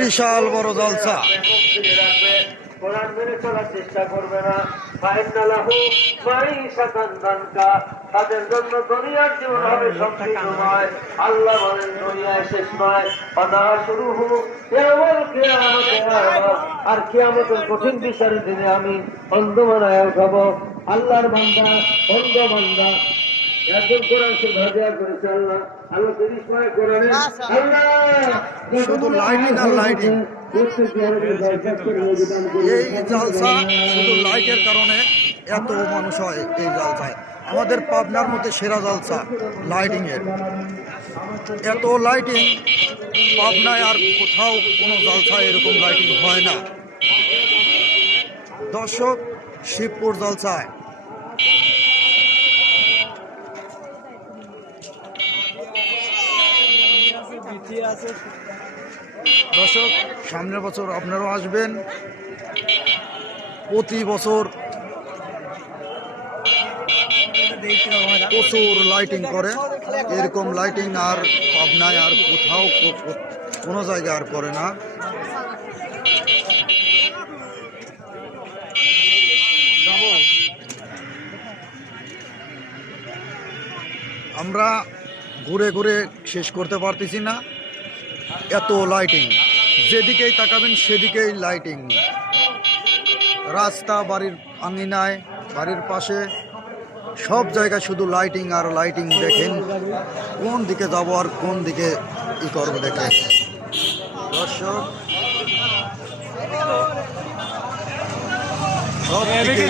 বিশাল বড় জলসা। কোরআন মেনে চলার চেষ্টা করবে না, তাদের জন্য দুনিয়ার জীবন হবে সংকীর্ণময়। আল্লাহ বলেন দুনিয়ায় শেষ নয়, শুরু হোক আর কিয়ামতের কঠিন বিচারের দিনে আমি অন্ধ বানায় উঠাবো। আল্লাহর বান্দা, অন্ধ বান্দা একজন কোরআন সে ভাজিয়া করেছে। আল্লাহ আল্লাহ 30 মাস কোরআনে আল্লাহ শুধু লাইটিং আর লাইটিং। এই জালসা শুধু লাইটের কারণে এত মানুষ হয় এই জালসায়। আমাদের পাবনার মধ্যে সেরা জালসা লাইটিং এর। এত লাইটিং পাবনায় আর কোথাও কোনো জালসায় এরকম লাইটিং হয় না। দর্শক, শিবপুর জালসায় দর্শক, সামনের বছর আপনারাও আসবেন। প্রতি বছর প্রচুর লাইটিং করে। এরকম লাইটিং আর পাবনায় আর কোথাও কোনো জায়গায় আর করে না। আমরা ঘুরে ঘুরে শেষ করতে পারতেছি না, এত লাইটিং। যেদিকেই তাকাবেন সেদিকেই লাইটিং। রাস্তা, বাড়ির আঙিনায়, বাড়ির পাশে সব জায়গায় শুধু লাইটিং আর লাইটিং। দেখেন কোন দিকে যাব আর কোন দিকে ই করবো দেখেন দর্শক। সব দিকে